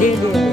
ले ले ले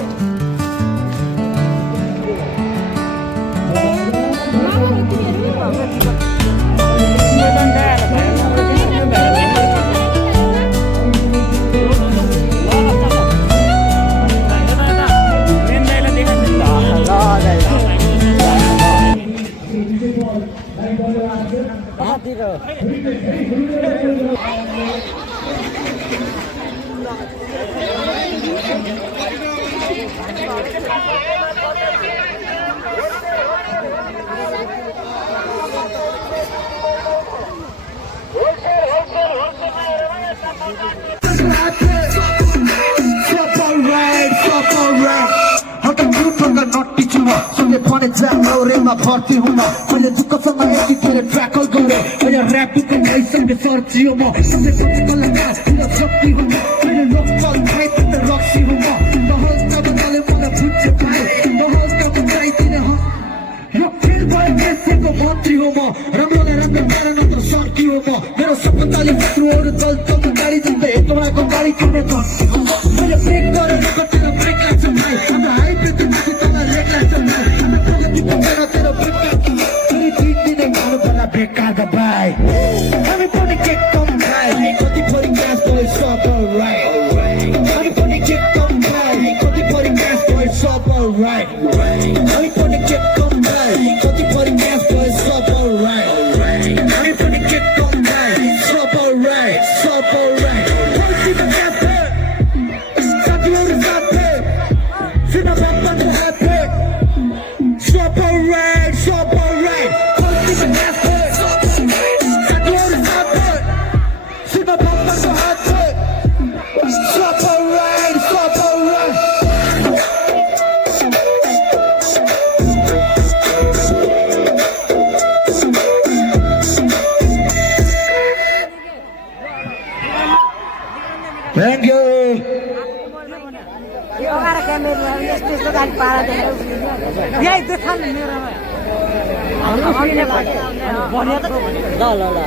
भर्ती हुन मैले दुःखसँग यतिखेर ट्र्याकल गरेँ मैले ऱ्यापको मैसँग सर्चियो म सबै सोचेको लगा पुरा शक्ति हुन मैले लोकल भाइ तिम्रो रक्सी हुन नहल्का बनाले मलाई फुट्छ पाए नहल्का बनाइ तिन यो खेल भयो मेसीको मन्त्री हो म राम्रोलाई राम्रो मार नत्र सर्की हो म मेरो सपनाले मित्रहरू दलसँग गाडी जित्दै एकलाको गाडी किन्ने चल्ती हो मैले ब्रेक गरेर कटेर ब्रेक लाग्छ भाइ हाम्रो हाइवेको माथि तँलाई रेक लाग्छ भाइ हाम्रो प्रगतिको मेरा तेरो Pecada vai, I'm gonna get come by. Got the putting gas, boy, it's all alright. I'm gonna get come by. Got the putting gas, boy, it's all alright. I'm gonna get come by. Got the putting gas, boy, it's all alright. I'm gonna get come by. It's all alright, it's all alright. Wanna see the gas there? Stop the road is out there. Sit up on the happy. It's all alright, it's all alright. Wanna see the gas there? Thank you. यो आएर camera यस्तो यस्तो गाडी पारा देखेर यहाँ देखाउन मेरोमा ल ल ल